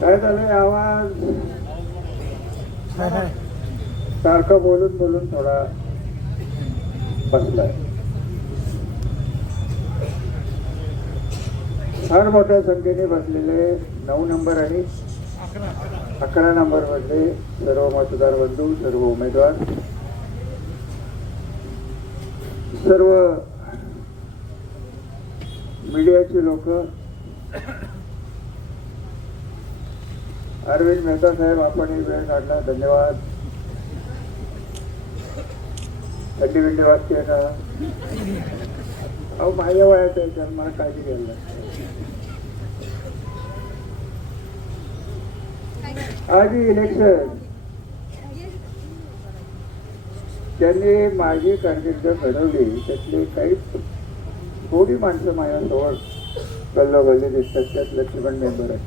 काय झालंय आवाज सारखं बोलून बोलून थोडा बसलाय. फार मोठ्या संख्येने बसलेले 9 नंबर आणि 11 नंबर मधले सर्व मतदार बंधू, सर्व उमेदवार, सर्व मीडियाची लोक, अरविंद मेहता साहेब, आपण ही वेळ काढला, धन्यवाद. थंडी बिंडी वाजते का? अहो माझ्या वयात आहे तर मला काळजी घ्यायला आधी इलेक्शन ज्यांनी माझी कारकीर्द घडवली त्यातले काही थोडी माणसं माझ्याजवळ गल्लोगल्ली दिसतात. त्यात लक्ष्मण मेंबर आहे.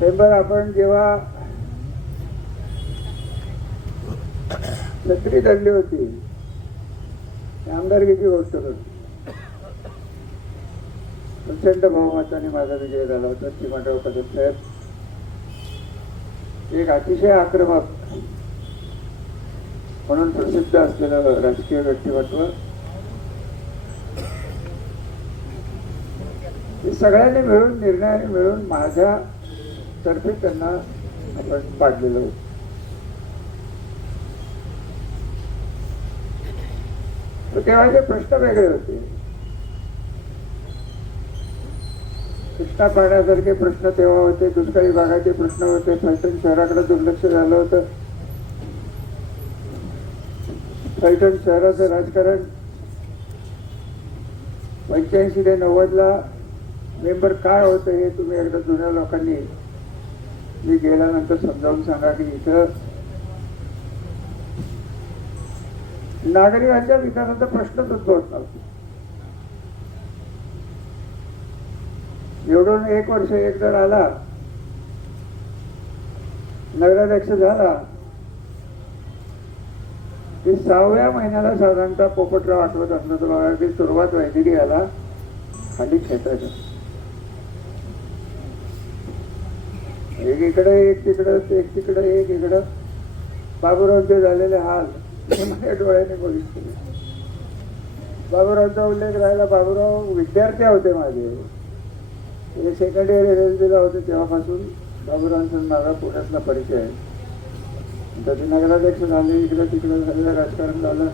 मेंबर आपण जेव्हा छत्री धरली होती आमदारकीची गोष्ट करतो. प्रचंड बहुमताने माझा विजय झाला होता. चिमणराव कदम साहेब एक अतिशय आक्रमक म्हणून प्रसिद्ध असलेलं राजकीय व्यक्तिमत्व. सगळ्यांनी मिळून निर्णयाने मिळून माझ्या तर्फे त्यांना आपण पाडलेलं होतं. तेव्हाचे प्रश्न वेगळे होते. कृष्णा पाण्यासारखे प्रश्न तेव्हा होते. दुष्काळी भागाचे प्रश्न होते. पैठण शहराकडे दुर्लक्ष झालं होतं. पैठण शहराचं राजकारण 85 ते 90 मेंबर काय होतं हे तुम्ही एकदा जुन्या लोकांनी मी गेल्यानंतर समजावून सांगा की इथं नागरिकांच्या विकासाचा प्रश्नच उद्भवत नव्हता. निवडून 1 वर्ष एक जर आला, नगराध्यक्ष झाला की 6व्या महिन्याला साधारणतः पोपटराव आठवत असलं तर बघा की सुरुवात व्हायची याला खाली खेचायचं. एक इकडे एक तिकडं, एक तिकडं एक इकडं. बाबूरावचे झालेले हाल माझ्या डोळ्याने बघितले. बाबूरावचा उल्लेख राहिला. बाबूराव विद्यार्थी होते माझे. सेकंड इयर एलएलबीला होते तेव्हापासून बाबूरावांचा माझा पुण्यातला परिचय आहे. त्याचे नगराध्यक्ष झाले, इकडं तिकडं झालेलं राजकारण झालं.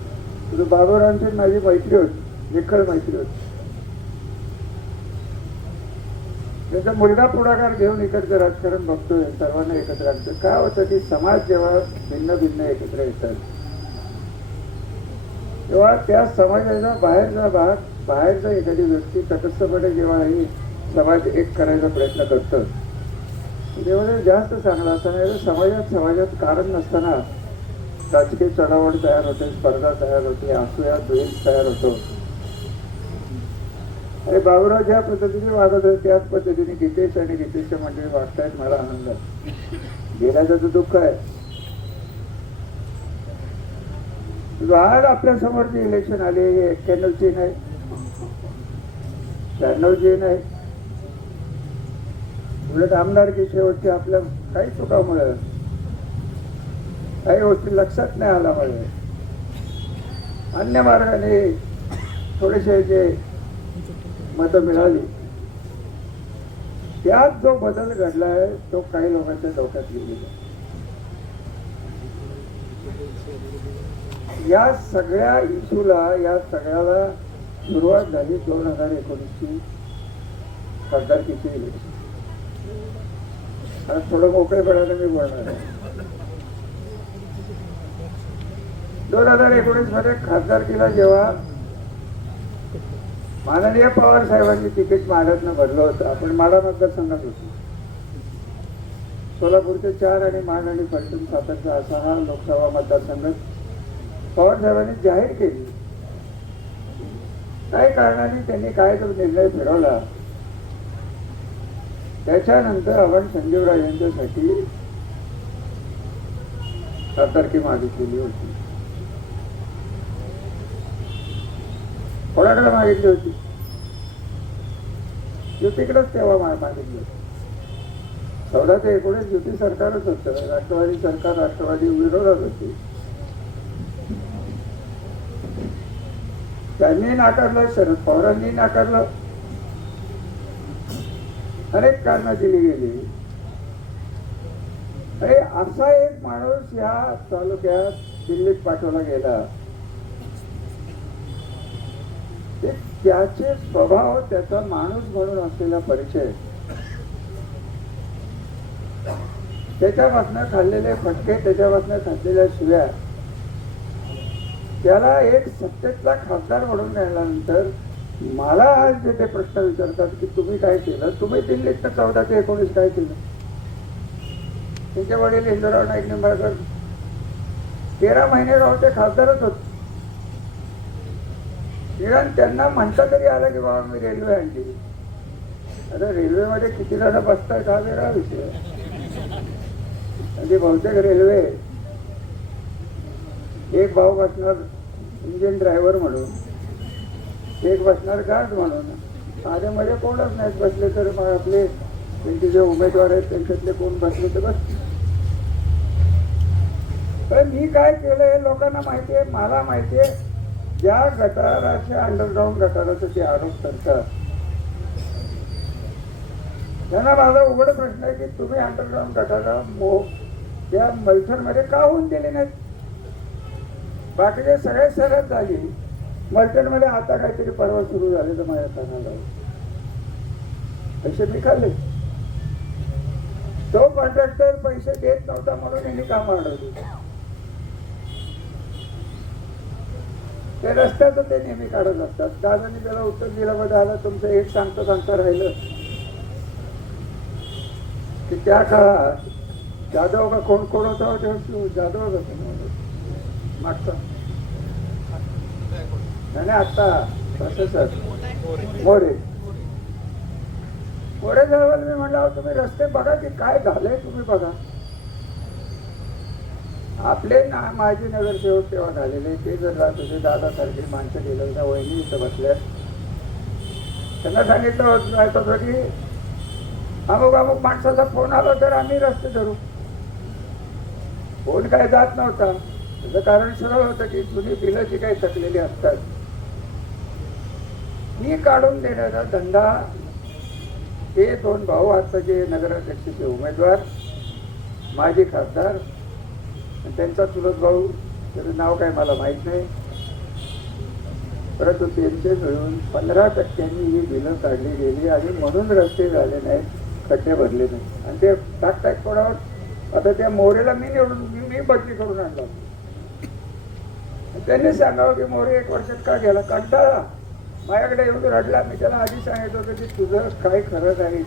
तर बाबूरावांची माझी मैत्री होती, निखळ मैत्री होती. त्याचा मुलगा पुढाकार घेऊन इकडचं राजकारण बघतोय, सर्वांना एकत्र आणतोय. काय होतं की समाज जेव्हा भिन्न भिन्न एकत्र येतात तेव्हा त्या समाजाचा बाहेरचा भाग, बाहेरचा एखादी व्यक्ती तटस्थपणे जेव्हा ही समाज एक करायचा प्रयत्न करतं तेव्हा जास्त चांगला असताना समाजात कारण नसताना राजकीय चढावड तयार होते, स्पर्धा तयार होते, असूया द्वेष तयार होतो. अरे बाबूराव ज्या पद्धतीने वागत होते त्याच पद्धतीने गीतेश आणि गीतेशच्या मंडळी वागतायत. मला आनंद आहे. गेल्याचं दुःख आहे. आज आपल्या समोर जे इलेक्शन आले हे 91ची नाही, 96ची नाही. उलट आमदारकी शेवटची आपल्या काही चुकामुळे, काही गोष्टी लक्षात नाही आल्यामुळे अन्य मार्गाने थोडेसे जे मतं मिळाली त्यात जो बदल घडलाय तो काही लोकांच्या डोक्यात गेलेला. या सगळ्या इशूला, या सगळ्याला सुरुवात झाली 2019ची खासदारकीची इलेक्शन. आता थोडं मोकळेपणाने मी बोलणार आहे. 2019 मध्ये खासदारकीला जेव्हा माननीय पवार साहेबांनी तिकीट माढ्यातनं भरलं होतं, आपण माढा मतदारसंघात होतो. सोलापूरचे 4 आणि माढ आणि फलटण सातारचा असा हा लोकसभा मतदारसंघ पवार साहेबांनी जाहीर केली. काही कारणाने त्यांनी काय तो निर्णय फिरवला. त्याच्यानंतर आपण संजीवराव यांच्यासाठी खासदारकी मागितलेली होती, कोणाकडे मागितली होती. युतीकडेच तेव्हा मागितलं. 14 ते 19 युती सरकारच होतं. राष्ट्रवादी सरकार, राष्ट्रवादी विरोधात होती. त्यांनी नाकारलं, शरद पवारांनी नाकारलं, अनेक कारणं दिली गेली. अरे असा एक माणूस या तालुक्यात दिल्लीत पाठवला गेला. त्याचे स्वभाव, त्याचा माणूस म्हणून असलेला परिचय, त्याच्यापासून खाल्लेले फटके, त्याच्यापासून खाल्लेल्या शिव्या, त्याला एक सत्तेतला खासदार म्हणून गेल्यानंतर मला आज जे ते प्रश्न विचारतात की तुम्ही काय केलं, तुम्ही दिल्लीत 14 ते 19 काय केलं. त्यांचे वडील इंदुराव नाईक निंबाळकर 13 महिने राहून ते खासदारच होते. निदान त्यांना म्हणता तरी आलं की बाबा मी रेल्वे आणली. आता रेल्वेमध्ये किती जण बसतात हा वेगळा विषय. म्हणजे बहुतेक रेल्वे एक भाऊ बसणार इंजिन ड्रायव्हर म्हणून, एक बसणार गार्ड म्हणून. आधीमध्ये कोणच नाहीत बसले तर मग आपले त्यांचे जे उमेदवार आहेत त्यांच्यातले कोण बसले तर बसले. पण मी काय केलंय लोकांना माहिती आहे, मला माहिती आहे. ज्या गटाराचे अंडरग्राऊंड गटाराचे ते आरोप करतात त्यांना माझा उघड प्रश्न आहे की तुम्ही अंडरग्राऊंड गटारा त्या मलठणमध्ये का होऊन दिले नाहीत. बाकीचे सगळे सरळ झाली. मलठणमध्ये आता काहीतरी पर्व सुरू झाले तर माझ्या कानाला पैसे मी खाल्ले. तो कॉन्ट्रॅक्टर पैसे देत नव्हता म्हणून यांनी काम अडवली. ते रस्त्याचं ते नेहमी काढत असतात. दादांनी त्याला उत्तर दिलं बघ दादा तुमचं एक सांगता सांगता राहिलं की त्या काळात जाधव का कोण कोण होता जाधव मागचा नाही आता प्रोफेसर मोरे साहेबांना मी म्हणलं तुम्ही रस्ते बघा की काय झालंय तुम्ही बघा. आपले माजी नगरसेवक तेव्हा झालेले ते जर जात होते दादासारखी माणसं गेलं त्या वहिनी इथं बसल्या त्यांना सांगितलं होतं की अमुक अमुक माणसाचा फोन आला तर आम्ही रस्ते धरू. फोन काय जात नव्हता. त्याचं कारण सरळ होतं की जुनी बिलं जी काही थकलेली असतात ही काढून देण्याचा धंदा हे दोन भाऊ आताचे नगराध्यक्षाचे उमेदवार माजी खासदार त्यांचा चुलत भाऊ त्याचं नाव काय मला माहित नाही परंतु त्यांचे मिळून 15% ही बिलं काढली गेली आणि म्हणून रस्ते झाले नाहीत, खड्डे भरले नाही. आणि ते टाक कोणावर आता त्या मोरेला मी बदली करून आणला. त्यांनी सांगावं की मोरे 1 वर्षात का गेला कंटाळा माझ्याकडे येऊन रडला. मी त्याला आधी सांगितलं होतं की तुझं काय खरं नाही,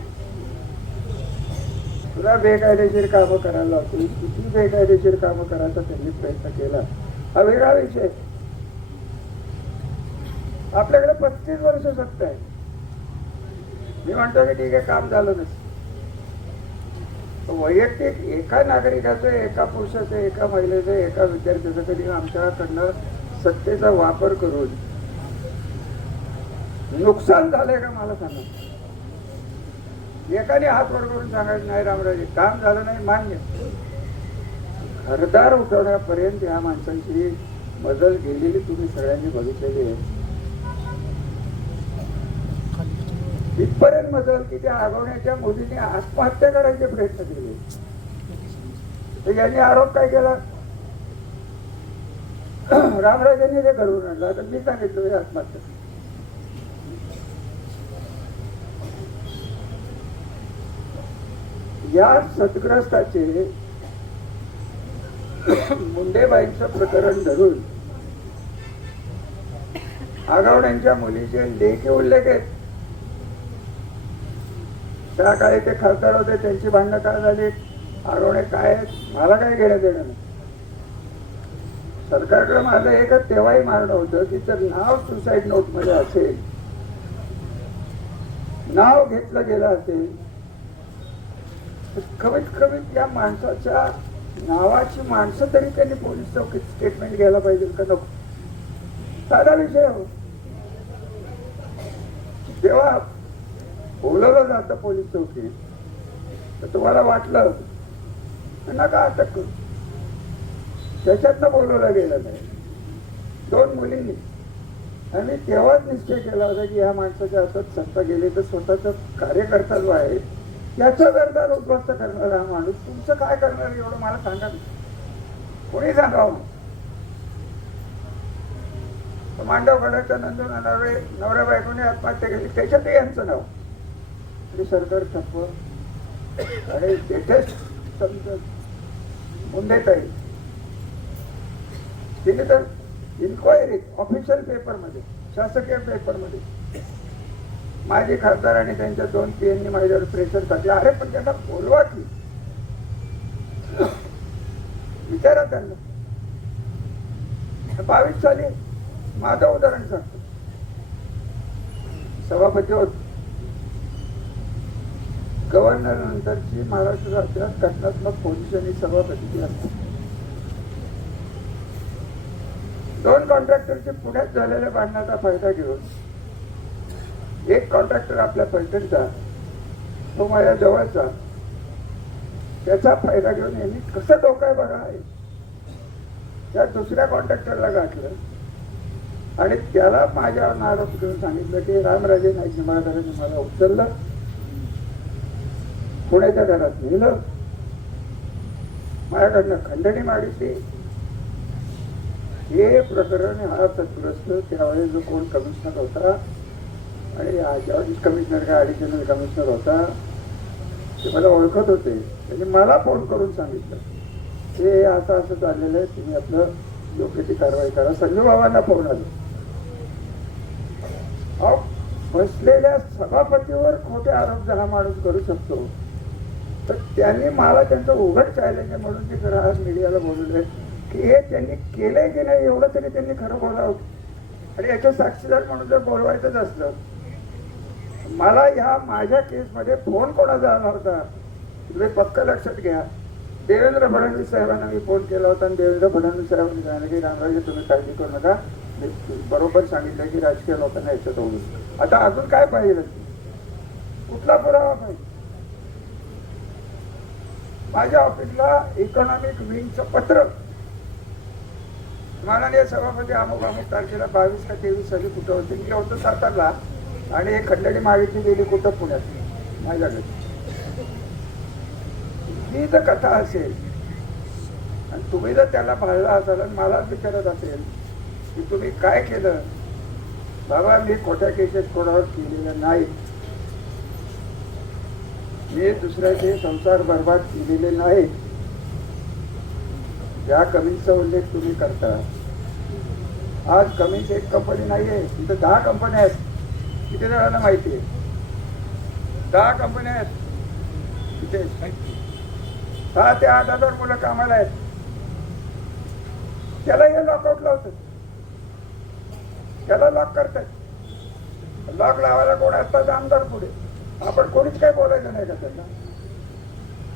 तुला बेकायदेशीर कामं करायला लागतील. किती बेकायदेशीर कामं करायचा त्यांनी प्रयत्न केला हा वेगळा विषय. आपल्याकडे 35 वर्ष सत्ता आहे. मी म्हणतो की ठीक आहे काम झालं नसतं. वैयक्तिक एका नागरिकाचं, एका पुरुषाचं, एका महिलेचं, एका विद्यार्थ्याचं कधी आमच्याकडनं सत्तेचा वापर करून नुकसान झालंय का मला सांगा. एकाने हात वर करून सांगायचं नाही रामराजे काम झालं नाही मान्य. घरदार उठवण्यापर्यंत या माणसांची मजल गेलेली तुम्ही सगळ्यांनी बघितलेली आहे. इथपर्यंत मजल की त्या आगवण्याच्या मुलीने आत्महत्या करायचे प्रयत्न केले. तर यांनी आरोप काय केला रामराजांनी ते घडवून आणला. तर मी सांगितलं आत्महत्या. या सद्ग्रस्ताचे मुंडेबाईंचं प्रकरण धरून आगावड्यांच्या मुलीचे लेखी उल्लेख आहेत. त्या काळी ते खासदार होते, त्यांची भांडणं काय झाली, आगावणे काय आहेत मला काय घेणं देणं नाही. सरकारकडे माझं एकच तेव्हाही मारणं होतं की जर नाव सुसाईड नोट मध्ये असेल, नाव घेतलं गेलं असेल कमीत कमी त्या माणसाच्या नावाची माणसं तरी त्यांनी पोलीस चौकीत स्टेटमेंट घ्यायला पाहिजे का नको. साधा विषय हो. तेव्हा बोलवलं जातं पोलीस चौकीत, तर तुम्हाला वाटलं नका अटक करू, त्याच्यातनं बोलवलं गेलं नाही. 2 मुलींनी आणि तेव्हाच निश्चय केला होता की ह्या माणसाच्या हातात सत्ता गेली तर स्वतःचा कार्यकर्ता जो आहे त्याचा गरदार उद्ध्वस्त करणारा हा माणूस तुमचं काय करणार एवढं मला सांगा. कोणी सांगावं. मांडवगडाच्या नंदन नवऱ्या बायकोने आत्महत्या केली, त्याच्यातही यांचं नाव आणि सरकार ठप्प आणि लेटेस्ट मुंडेताई तिने तर इन्क्वायरी ऑफिशियल पेपरमध्ये, शासकीय पेपरमध्ये माझे खासदार आणि त्यांच्या 2 पीएननी माझ्यावर प्रेशर टाकलं. अरे पण त्यांना बोलवा की, विचारा त्यांना. 22 साली माझं उदाहरण सांगतो. सभापती होत, गव्हर्नर नंतरची महाराष्ट्र राज्यात घटनात्मक पोझिशन ही सभापतीची असते. 2 कॉन्ट्रॅक्टरचे पुण्यात झालेल्या भांडणाचा फायदा घेऊन एक कॉन्ट्रॅक्टर आपल्या पैठणचा, तो माझ्या जवळचा, त्याचा फायदा घेऊन यांनी कसं डोकं आहे बघा. त्या दुसऱ्या कॉन्ट्रॅक्टरला गाठलं आणि त्याला माझ्यावर आरोप घेऊन सांगितलं की रामराजे नाईक निंबाळकरांनी मला उचललं, पुण्याच्या घरात नेलं, माझ्याकडनं खंडणी मागितली. हे प्रकरण हा तत्प्रस्त त्यावेळेस जो कोण कमिशनर होता आणि जॉईंट कमिशनर का ॲडिशनल कमिशनर होता ते मला ओळखत होते. त्यांनी मला फोन करून सांगितलं हे असं असं चाललेलं आहे, तुम्ही आपलं योग्य ती कारवाई करा. संजू बाबांना फोन आला. बसलेल्या सभापतीवर खोटे आरोप जर हा माणूस करू शकतो तर त्यांनी मला त्यांचं उघड चॅलेंज म्हणून ते खरं आज मीडियाला बोलवलंय की हे त्यांनी केलंय की नाही एवढं तरी त्यांनी खरं बोलावं. आणि याचं साक्षीदार म्हणून जर बोलवायचंच असलं, मला ह्या माझ्या केसमध्ये फोन कोणाचा आला होता तुम्ही पक्क लक्षात घ्या. देवेंद्र फडणवीस साहेबांना मी फोन केला होता आणि देवेंद्र फडणवीस साहेबांनी सांगितलं की रामराजे तुम्ही काळजी करू नका, मी बरोबर सांगितलं की राजकीय लोकांना याच्यात होऊ. आता अजून काय पाहिजे, कुठला पुरावा पाहिजे. माझ्या ऑफिसला इकॉनॉमिक विंगचं पत्र, माननीय सभापती अमुक अमुक तारखेला 22 का 23 साली कुठं होते, मी होतो सातारला आणि एक खंडणी मागितली गेली कुठं पुण्यात माझ्याकडे. ही जर कथा असेल आणि तुम्ही जर त्याला पाळला असाल आणि मलाच विचारत असेल की तुम्ही काय केलं, बाबा मी खोट्या केसेस कोणावर केलेल्या नाही, मी दुसऱ्याचे संसार बर्बाद केलेले नाही. ज्या कमीचा उल्लेख तुम्ही करता, आज कमीच एक कंपनी नाही आहे, तिथे 10 कंपन्या आहेत. किती जणांना माहिती आहे? 10 कंपन्या आहेत तिथे. 6 ते 8 हजार मुलं कामाला आहेत. त्याला हे लॉकआउट लावतात, त्याला लॉक करतात. लॉक लावायला कोण असतात? आमदार पुढे. आपण कोणीच काय बोलायचं नाही का त्यांना?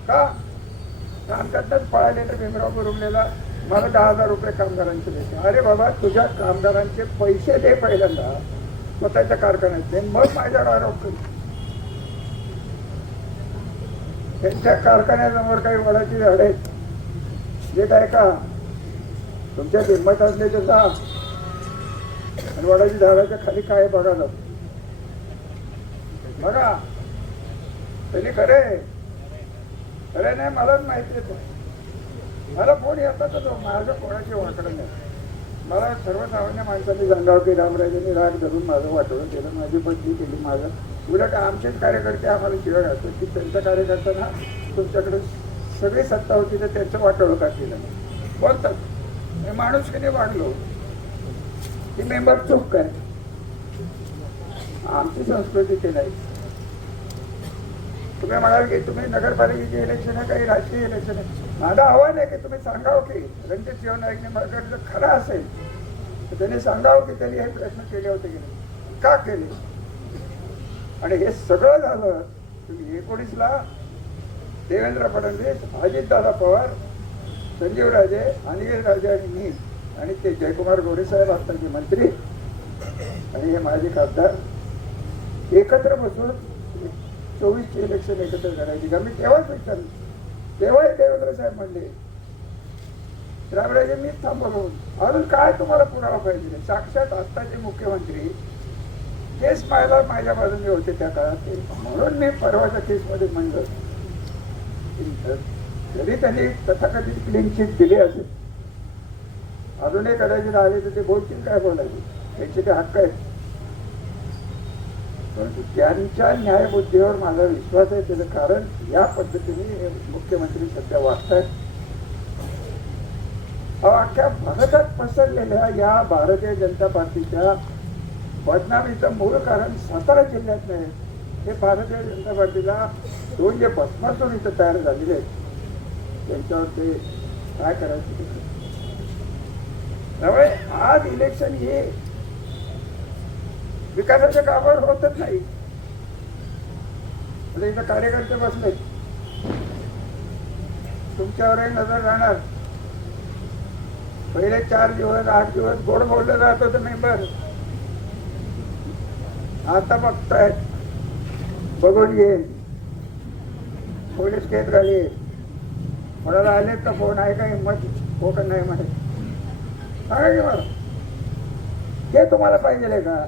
का आमच्यातच पळालेलं भीमराव गुरुमलेला मला 10,000 रुपये कामगारांचे देते. अरे बाबा तुझ्या कामगारांचे पैसे दे पहिल्यांदा स्वतःच्या कारखान्यात दे, मग माझ्यावर आरोप कर. त्यांच्या कारखान्यासमोर काही वडाची झाडे आहेत, जे काय का तुमच्या हिंमत असले तर जा आणि वडाची झाडाच्या खाली काय बघा जात बघा. त्यांनी खरे अरे नाही मलाच माहिती आहे. मला फोन येतात तो माझं कोणाची वाकडं नाही. मला सर्वसामान्य माणसांनी सांगावं की रामराजेंनी राग धरून माझं वाटोळं केलं, माझी बदली केली. माझं उलट आमचेच कार्यकर्ते आम्हाला शिवाय घालतात की त्यांच्या कार्यकर्त्यांना तुमच्याकडे सगळी सत्ता होती तर त्यांचं वाटोळं का केलं नाही बोलतात. मी माणूस किती वाढलो की मेंबर चूक काय, आमची संस्कृती ती नाही. तुम्ही म्हणाल की तुम्ही नगरपालिकेचे इलेक्शन आहे, काही राजकीय इलेक्शन आहे. माझं आव्हान आहे की तुम्ही सांगावं की रणजित सिंह नाईक निंबाळकर जर खरं असेल तर त्यांनी सांगावं की त्यांनी हे प्रश्न केले होते की नाही, का केले. आणि हे सगळं झालं तुम्ही 19ला देवेंद्र फडणवीस, अजितदादा पवार, संजीव राजे, अनिल राजे आणि मी आणि ते जयकुमार गोरे साहेब आत्ताचे मंत्री आणि हे माझे खासदार एकत्र बसून 24ची इलेक्शन एकत्र करायची का? मी तेव्हाच विचारलं, तेव्हाही देवेंद्र साहेब म्हणले द्राविडांनी मीच थांबवलं. अजून काय तुम्हाला पुरावा पाहिजे? साक्षात आत्ताचे मुख्यमंत्री केस माझ्या बाजूने होते त्या काळात, म्हणून मी परवाच्या केसमध्ये म्हणलं जरी त्यांनी तथाकथित क्लीन चिट दिली असेल, अजूनही कदाचित आले तर ते बोलतील काय बोलायचे, त्यांचे ते हक्क आहेत. परंतु त्यांच्या न्यायबुद्धीवर माझा विश्वास आहे. त्याचं कारण या पद्धतीने मुख्यमंत्री सध्या वागतायत. अख्ख्या भारतात पसरलेल्या या भारतीय जनता पार्टीच्या बदनामीचं मूळ कारण सातारा जिल्ह्यात नाही. हे भारतीय जनता पार्टीला दोन जे भस्मासूर इथं तयार झालेले आहेत त्यांच्यावर ते काय करायचं. त्यामुळे आज इलेक्शन हे विकासाच्या कामावर होतच नाही. इथं कार्यकर्ते बसले, तुमच्यावरही नजर राहणार. पहिले 4 दिवस 8 दिवस गोड बोललं जात होतं मेंबर, आता बघतायत बघून घेईल पोलीस केस घाली. कोणाला आलेत का फोन? आहे का हिंमत? हो का नाही म्हणे सांगा की मला, हे तुम्हाला पाहिजे का?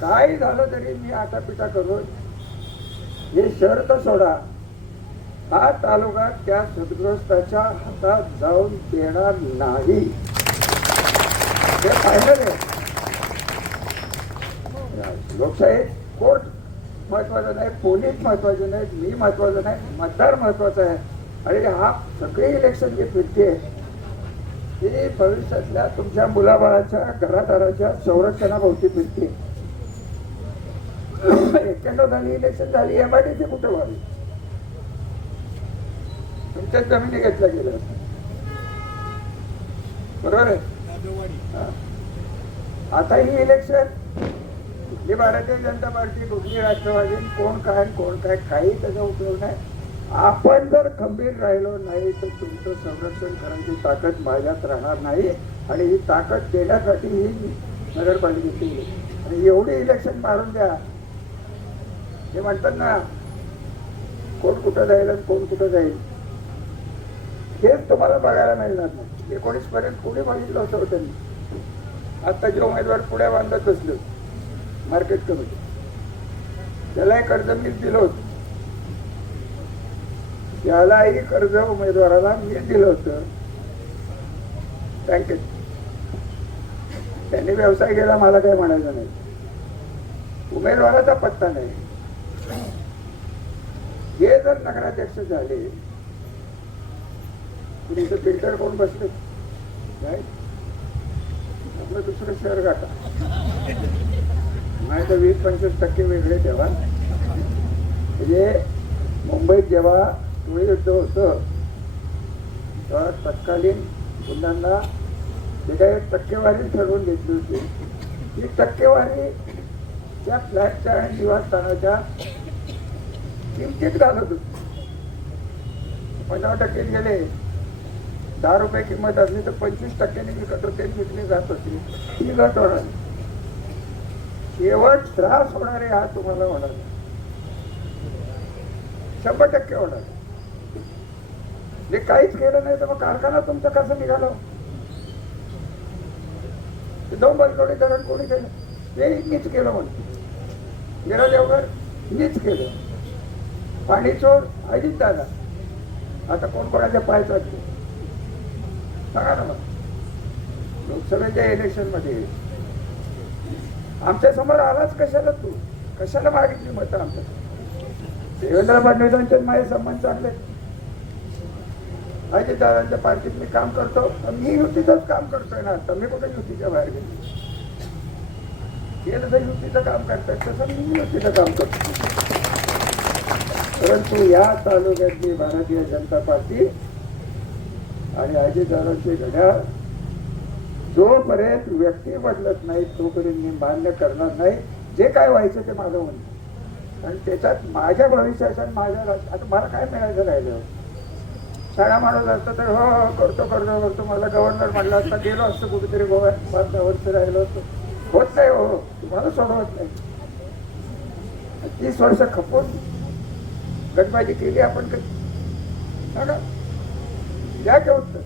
काही झालं तरी मी आता पिटा करून हे शर्त सोडा, हा तालुका त्या सदग्रस्ताच्या हातात जाऊन देणार नाही. हे फायनल आहे. लोकशाही कोर्ट महत्वाचा नाही, पोलीस महत्वाचे नाहीत, मी महत्वाचा नाही, मतदार महत्वाचा आहे. आणि हा सगळे इलेक्शन जे फिरते ते भविष्यातल्या तुमच्या मुलाबाळाच्या घरादाराच्या संरक्षणाभोवती फिरते. 91 झाली इलेक्शन झाली, MIDC कुठे व्हावी? तुमच्याच जमिनी घेतल्या गेल्या असतात, बरोबर आहे. आता ही इलेक्शन कुठली भारतीय जनता पार्टी, कुठली राष्ट्रवादी, कोण काय काही त्याचा उपयोग नाही. आपण जर खंबीर राहिलो नाही तर तुमचं संरक्षण करण्याची ताकद माझ्यात राहणार नाही. आणि ही ताकद देण्यासाठी ही नगरपालिकेची आणि एवढी इलेक्शन मारून द्या. हे म्हणतात ना कोण कुठं जाईल आणि कोण कुठं जाईल, हेच तुम्हाला बघायला मिळणार नाही. 19 पर्यंत कुणी बघितलं होतं त्यांनी. आता जे उमेदवार पुढे बांधत बसले मार्केट कमिटी, त्यालाही कर्ज मीच दिलं होतं, त्यालाही कर्ज उमेदवाराला मीच दिलं होतं बँकेत. त्यांनी व्यवसाय केला, मला काही म्हणायचं नाही. उमेदवाराचा पत्ता नाही. हे जर नगराध्यक्ष झाले तर फिल्टर कोण बसले नाही, आपलं दुसरं शहर गाठा नाही तर 20-25% वेगळे ठेवा. म्हणजे मुंबईत जेव्हा धुळे युद्ध होतं तेव्हा तत्कालीन गुंडांना जे काही टक्केवारी ठरवून घेतली होती, ती टक्केवारी त्या फ्लॅटच्या आणि निवासस्थानाच्या किमतीत घालत होती. 15% गेले, 10 रुपये किंमत असली तर 25% विकत होते, विकली जात होती. ही घट होणार. शेवट त्रास होणारे हा तुम्हाला होणार, 100% होणार. जे काहीच केलं नाही तर मग कारखाना तुमचा कसं निघाला? 2 बलकवडी धरण कोणी केलं? ते मीच केलं म्हणतो. गेला देवघर मीच केलं. पाणी चोर अजित दादा. आता कोण कोणाच्या पाय चालते सांगा ना. मग लोकसभेच्या इलेक्शन मध्ये आमच्या समोर आलाच कशाला? तू कशाला मागितली मतं? आमच्या देवेंद्र फडणवीसांचे माझे संबंध चांगले, अजित दादांच्या पार्टीत मी काम करतो. मी युतीचंच काम करतोय ना. आता मी कुठे युतीच्या बाहेर गेलो? जसं युतीचं काम करतात तसं मी युतीचं काम करतो. परंतु या तालुक्यातली भारतीय जनता पार्टी आणि अजितदादांचे घड्याळ जोपर्यंत व्यक्ती बदलत नाही तोपर्यंत मी मान्य करणार नाही. जे काय व्हायचं ते माझं म्हणणं. आणि त्याच्यात माझ्या भविष्याच्या माझ्या आता मला काय मिळायचं राहिलं? शाळा माणूस असतं तर हो करतो. मला गव्हर्नर म्हणलं असता, गेलो असतं कुठेतरी गोव्यात 5-10 वर्ष राहिलो असतो. होत नाही हो, तुम्हाला सोडवत नाही. 30 वर्ष खपून गटबाजी केली आपण कधी? सांगा, या के उत्तर.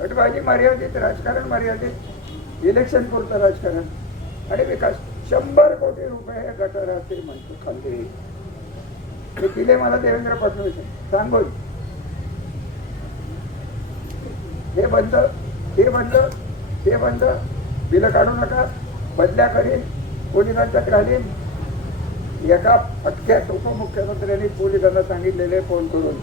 गटबाजी मर्यादित, राजकारण मर्यादित, इलेक्शन पुरतं राजकारण आणि विकास. 100 कोटी रुपये गटाराचे म्हणतो खाल्ले. हे दिले मला देवेंद्र फडणवीस सांगून. हे बंद, हे बंद, हे बंद, बिलं काढू नका, बदल्या करीन, पोलिसांच्यात घालीन. एका फटक्यात उपमुख्यमंत्र्यांनी पोलिसांना सांगितलेले फोन करून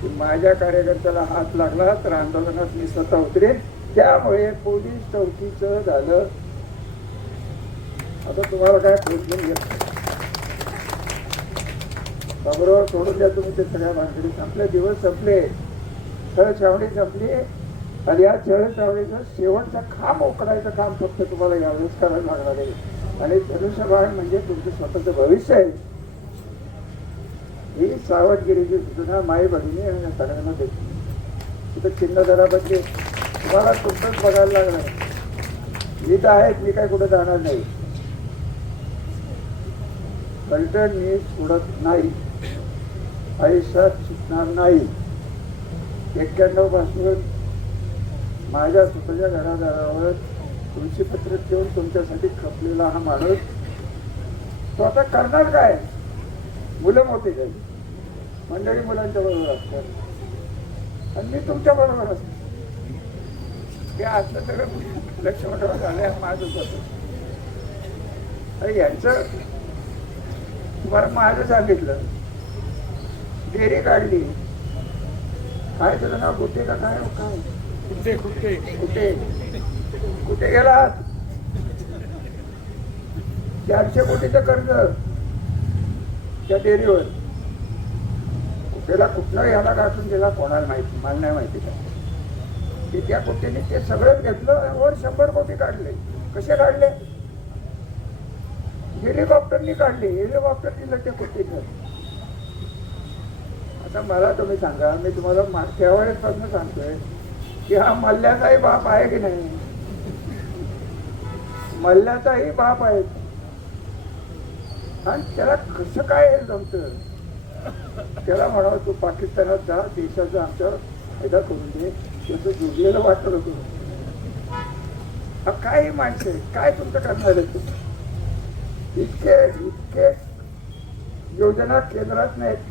की माझ्या कार्यकर्त्याला हात लागला तर आंदोलनात मी स्वतः उतरेन. त्यामुळे पोलीस चौकीचं झालं. आता तुम्हाला काय पोचून घेत बरोबर सोडून द्या तुम्ही ते सगळ्या भानगडी. संपले, दिवस संपले, छळछावणी संपली आणि या छळछावणीचं शेवटचा खांब उकडायचं काम फक्त तुम्हाला यावेळेस करायला लागणार आहे. आणि धनुष्यबाण म्हणजे तुमचं स्वतःचं भविष्य आहे. ही सावधगिरीची सूचना माई भगिनी आणि सगळ्यांना देते. तिथं चिन्ह जरा बदली, तुम्हाला तुमचंच बघायला लागणार. मी तर आहेत, मी काय कुठे जाणार नाही. कलटण मी सोडत नाही, आयुष्यात सुटणार नाही. 91 पासून माझ्या स्वतःच्या घरादारावर तुळशीपत्र ठेवून तुमच्यासाठी खपलेला हा माणूस तो आता करणार काय? मुलं मोठी झाली, मंडळी मुलांच्या बरोबर असतात आणि मी तुमच्या बरोबर असतो. ते असलं सगळं लक्ष्मणराव झालं माझंच होतं. यांचं तुम्हाला माझं सांगितलं, डेअरी काढली, काय त्याचं नाव कुठे का काय काय कुठे कुठे कुठे कुठे गेला? 400 कोटीचं कर्ज त्या डेअरीवर. कुठेला कुठला याला गाठून गेला कोणाला माहिती, मला नाही माहिती काय. की त्या कुठेने ते सगळंच घेतलं, वर 100 कोटी काढले. कसे काढले? हेलिकॉप्टरनी काढले. हेलिकॉप्टर दिलं ते कुठेचं. आता मला तुम्ही सांगा, मी तुम्हाला मागच्या वेळेस पासून सांगतोय की हा मल्ल्याचाही बाप आहे की नाही? मल्ल्याचाही बाप आहे. आणि त्याला कसं काय जमतं? त्याला म्हणावं तू पाकिस्तानात जा, देशाचा आमच्या फायदा करून दे, त्याचं जोडलेलं वाटत होतं. काय माणसं काय तुमचं करणार आहे? इतके इतके योजना केंद्रात नाहीत.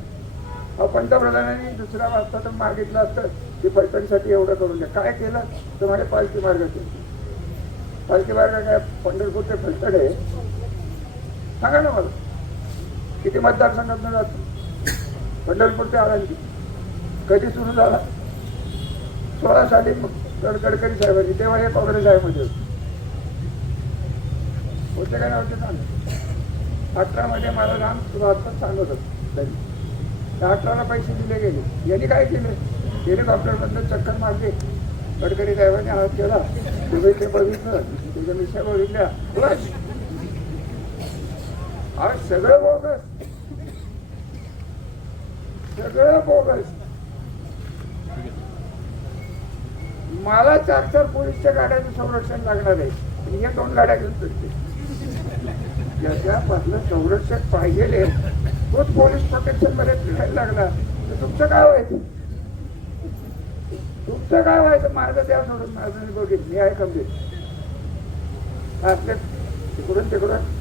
पंतप्रधानांनी दुसऱ्या वाजता मागितलं असतं की फलटणसाठी एवढं करून द्या. काय केलं तर म्हणजे पालखी मार्ग केलं. पालखी मार्ग काय पंढरपूर ते फलटण आहे? सांगा ना मला, किती मतदारसंघात जातो? पंढरपूर ते आळंदी कधी सुरू झाला? 16 साली गडकरी साहेबांनी, तेव्हा हे काँग्रेस साहेबांमध्ये होते काय नव्हते सांग. 18 मध्ये मला नाम सुरुवात सांगत होत. 18ला पैसे दिले गेले. यांनी काय केले? हेलिकॉप्टर बंद चक्कर मारले. गडकरी साहेबांनी हात केला, तुम्ही ते बघितलं, तुझ्या मिशा बघितल्या, बस. आज सगळं बोगस, सगळं बोगस. मला 4 पोलीसच्या गाड्याचं संरक्षण लागणार आहे. हे 2 गाड्या घेऊन फिरते. ज्याच्यापासून संरक्षक पाहिजे तोच पोलीस प्रोटेक्शन मध्ये फिरायला लागला तर तुमचं काय व्हायचं? तुमचं काय व्हायचं? माझं त्या सोडून माझं बघित मी आहे कमी आपल्या तिकडून तिकडून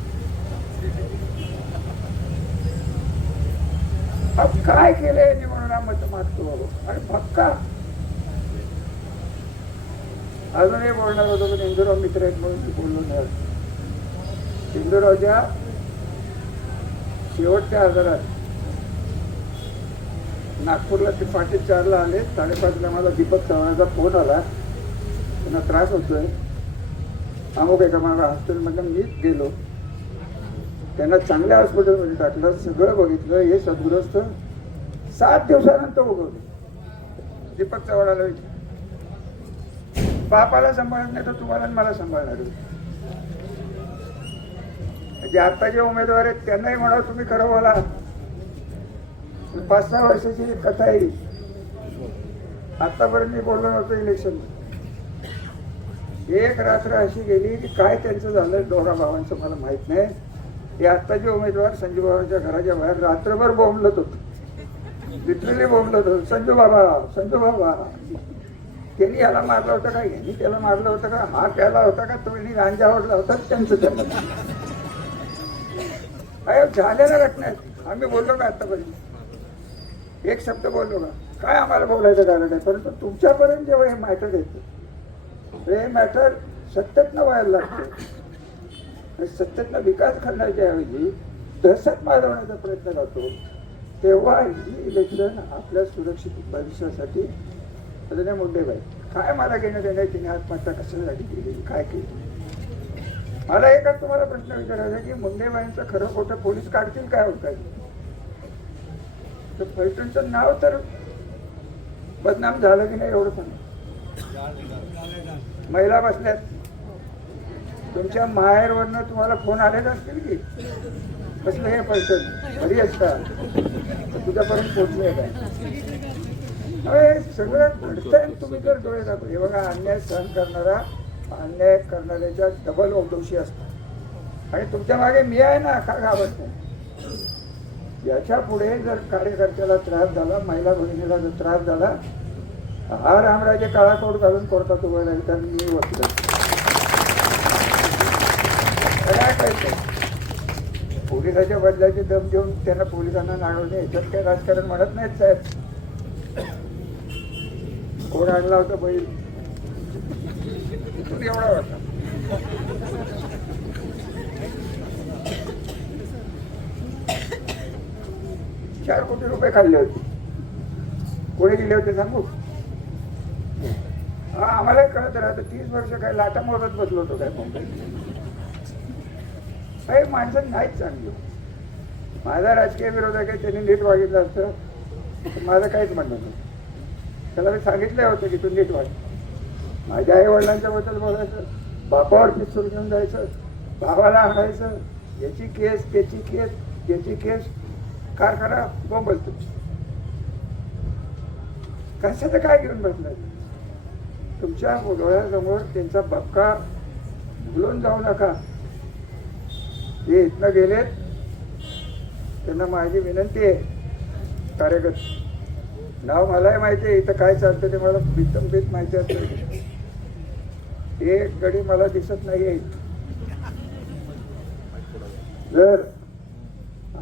काय केलंय निवडणा मत मागतो बाबा. आणि पक्का अजूनही बोलणार होतो पण इंदुराव मित्र आहेत म्हणून बोललो नाही. इंदुरावच्या शेवटच्या आजारात नागपूरला ते 4:30 आले. 5:30 मला दीपक चव्हाणाचा फोन आला, त्यांना त्रास होतोय. अमुक एका माझ्या हॉस्पिटलमध्ये मीच गेलो, त्यांना चांगल्या हॉस्पिटलमध्ये टाकलं, सगळं बघितलं. हे सद्ग्रस्त 7 दिवसानंतर उगवले. दीपक चव्हाणाला बापाला सांभाळत नाही तर तुम्हाला मला सांभाळणार. म्हणजे आता जे उमेदवार आहेत त्यांनाही म्हणावं तुम्ही खरं बोला. 5-6 वर्षाची कथा आहे. आतापर्यंत मी बोललो नव्हतो इलेक्शन. एक रात्र अशी गेली की काय त्यांचं झालं दोघा भावांचं मला माहित नाही. हे आत्ताचे उमेदवार संजू बाबांच्या घराच्या बाहेर रात्रभर बोंबलत होते, लिटरली बोंबलत होते, संजू बाबा संजू बाबा. त्यांनी याला मारलं होतं का, यांनी त्याला मारलं होतं का, हा प्याला होता का, तो गांजा आवडला होता, त्यांचं त्यांना काय झालेल्या घटना आहेत. आम्ही बोललो का आतापर्यंत एक शब्द बोललो का? काय आम्हाला बोलायचं कारण आहे. परंतु तुमच्यापर्यंत जेव्हा हे मॅटर येतं, हे मॅटर सत्तेतनं व्हायला लागतं, सत्तेतनं विकास करण्याच्या ऐवजी दहशत माजवण्याचा प्रयत्न करतो, तेव्हा ही इलेक्शन आपल्या सुरक्षित भविष्यासाठी अजून मुंडेबाई काय मला घेणं देणं, तिने आत्महत्या कशासाठी केली, काय केली. मला एकच तुम्हाला प्रश्न विचारायचा की मुंडेबाईंचं खरं खोटं पोलीस काढतील काय होत काय, तर फलटणचं नाव तर बदनाम झालं की नाही एवढं सांग. महिला बसल्यात, तुमच्या माहेरवरनं तुम्हाला फोन आलेच असतील की कसलं हे फलटण बरी असता तुझ्यापर्यंत पोहोचले काय. अरे सगळं घडतंय, तुम्ही जर डोळे जातो. हे बघा, अन्याय सहन करणारा अन्याय करणाऱ्याच्या डबल दोषी असतात. आणि तुमच्या मागे मी आहे ना, का घाबरत नाही. याच्या पुढे जर कार्यकर्त्याला त्रास झाला, महिला भगिनीला जर त्रास झाला, हा रामराजे काळा कोट घालून कोर्टात उभं राहील, तर मी वकील काय कळतं. पोलिसाच्या बदल्याची दम देऊन त्यांना पोलिसांना नाडवणे, याच्यात काही राजकारण म्हणत नाहीत साहेब. कोण आणला होता बैल, इथून एवढा होता. 4 कोटी रुपये खाल्ले होते. कोणी दिले होते सांगू? हा, आम्हाला कळत राहतं. 30 वर्ष काय लाटा मोजत बसलो होतो काय मुंबईत. काही माणसं नाहीच चांगली. माझा राजकीय विरोधक आहे, त्यांनी नीट वागितलं असतं तर माझं काहीच म्हणणं नाही. त्याला मी सांगितलं होतं की तू नीट वाग. माझ्या आई वडिलांच्या बद्दल बोलायचं, बापावर पिस्तूल घेऊन जायचं, भावाला आणायचं, याची केस त्याची केस त्याची केस, कारखाना बोंबलतो. कशाचं काय घेऊन बसलाय? तुमच्या डोळ्यासमोर त्यांचा बक्का भुलून जाऊ नका. ते इथनं गेलेत, त्यांना माझी विनंती आहे. कार्यकर्ते नाव मलाही माहिती आहे, इथं काय चालतं ते मला भीत माहिती असतं. एक गडी मला दिसत नाहीये. जर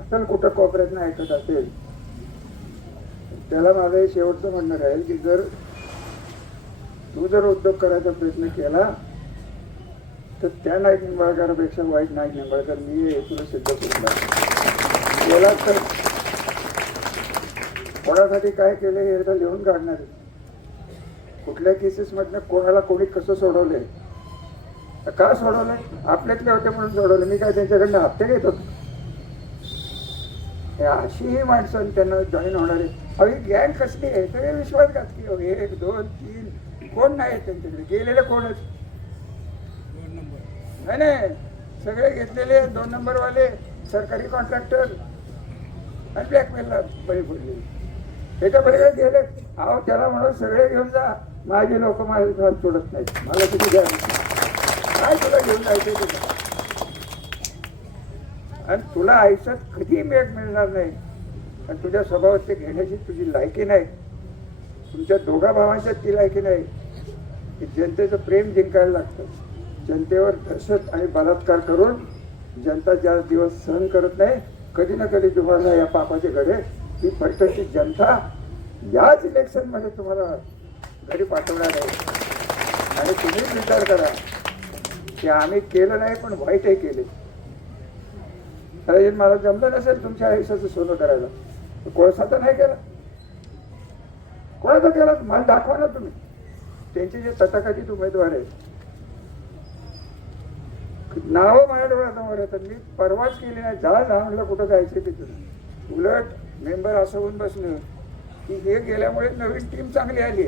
असेल कुठं कोपऱ्यात नाही ऐकत असेल, त्याला माझं हे शेवटचं म्हणणं राहील की तू जर उद्योग करायचा प्रयत्न केला तर त्या नाईक निंबाळकरापेक्षा वाईट नाईक निंबाळकर मी तुला सिद्ध करून बोला. तर कोणासाठी काय केलं हे एकदा लिहून काढणार आहे. कुठल्या केसेस मधनं कोणाला कोणी कसं सोडवलंय, का सोडवलंय, आपल्यातले होते म्हणून सोडवलं. मी काय त्यांच्याकडनं हप्ते घेत होतो? अशी ही माणसं त्यांना जॉईन होणारे. अहो, गँग कसली आहे? सगळे विश्वासघातकी. 1 2 3 कोण नाही त्यांच्याकडे गेलेले कोणच नाही. सगळे घेतलेले 2 नंबरवाले सरकारी कॉन्ट्रॅक्टर आणि ब्लॅकमेलला बळी पडले. त्याच्या पलीकडे गेले. अहो, त्याला म्हणून सगळे घेऊन जा. माझे लोक माझे हात सोडत नाहीत. मला किती द्या, काय तुला घेऊन जायचं तुला? आणि तुला आयुष्यात कधी मेघ मिळणार नाही. आणि तुझ्या स्वभावात ते घेण्याची तुझी लायकी नाही. तुमच्या दोघा भावांच्यात ती लायकी नाही की जनतेचं प्रेम जिंकायला लागतं. जनतेवर दहशत आणि बलात्कार करून जनता ज्या दिवस सहन करत नाही, कधी ना कधी तुम्हाला या पापाचे घडे ही फलटणची जनता याच इलेक्शनमध्ये तुम्हाला घरी पाठवणार आहे. आणि तुम्हीच विचार करा की आम्ही केलं नाही पण वाईटही केले. तर मला जमलं नसेल तुमच्या आयुष्याचं सोनं करायला, कोळसा तर नाही केला. कोणाचा केला मला दाखवा ना तुम्ही. त्यांचे जे तथाकथित उमेदवार आहेत, नावं माझ्या डोळ्यासमोर येतात. मी परवाच केली नाही. जा म्हणलं कुठं जायचं तिथून. उलट मेंबर असं होऊन बसलं की हे गेल्यामुळे नवीन टीम चांगली आली,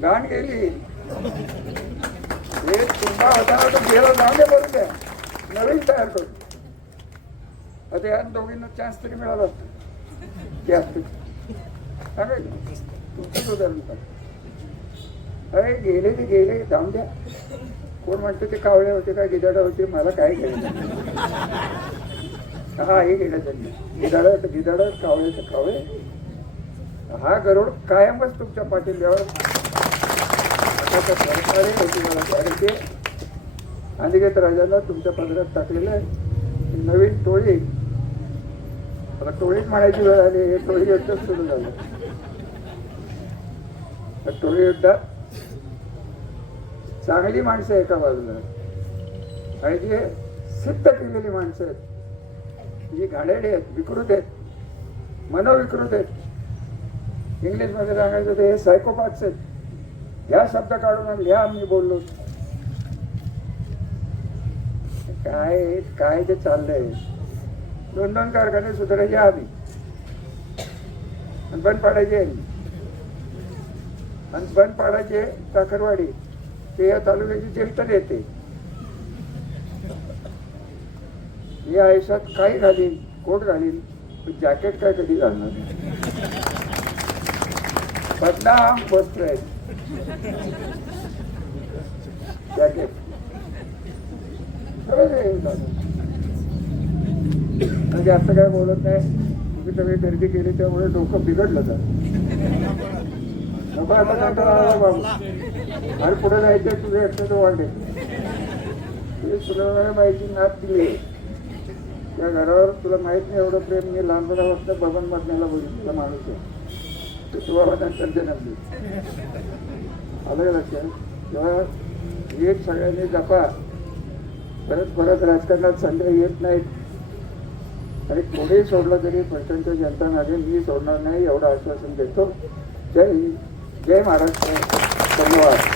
घाण गेली. हे तुम्हा होता गेला, जाऊन दे, बोलून द्या, नवीन तयार करू. आता या दोघींना चान्स तरी मिळाला असतो की असतं सांगाय तुमचंच उदाहरण का. अरे गेले ते गेले, जाऊन द्या. कोण म्हणतो ते कावळे होते का गिदाडा होते, मला काय घ्यायचं. हा हे गेला जन्म गिधाड कावळे कावळे. हा गरुड कायमच तुमच्या पाठील्यावर अनिकेत राजाला तुमच्या पदरात टाकलेलं आहे. नवीन टोळी, आता टोळीच म्हणायची वेळ आली. हे टोळी युद्धच सुरू झालं. टोळी युद्धात चांगली माणसं एका बाजूला आणि जी सिद्ध केलेली माणसं आहेत, जी घाणेरडी आहेत, विकृत आहेत, मनोविकृत आहेत. इंग्लिशमध्ये सांगायचं ते हे सायकोपॅथ्स आहेत. ह्या शब्द काढून लिहा मी बोललो. काय काय ते चाललंय. 2-2 कारखाने सुधारायचे आम्ही आणि बंद पाडायचे आणि बंद पाडायचे टाकरवाडी. ते या तालुक्याची ज्येष्ठ येते. या आयुष्यात काही घालीन, कोट घालीन, जॅकेट काय कधी घालणार नाही. बदनाम वस्त्र आहे जॅकेट. जास्त काय बोलत नाही. तुम्ही सगळी गर्दी केली त्यामुळे डोकं बिघडलं तर नको. आता कंटाळा आला बाबू आणि पुढे जायचं तुझे एकटं वाढले. तुला माहिती नात दिली त्या घरावर. तुला माहित नाही एवढं प्रेम. मी लहानपणापासून बबन मधण्याला बघितलं माणूस आहे. तुला नंतर जन्मली. आलं लक्षात. तेव्हा एक सगळ्यांनी जपा. परत परत राजकारणात संधी येत नाहीत आणि कोणीही सोडलं तरी फलटणच्या जनता मागे मी सोडणार नाही एवढं आश्वासन देतो. जय हिंद, जय महाराष्ट्र. धन्यवाद.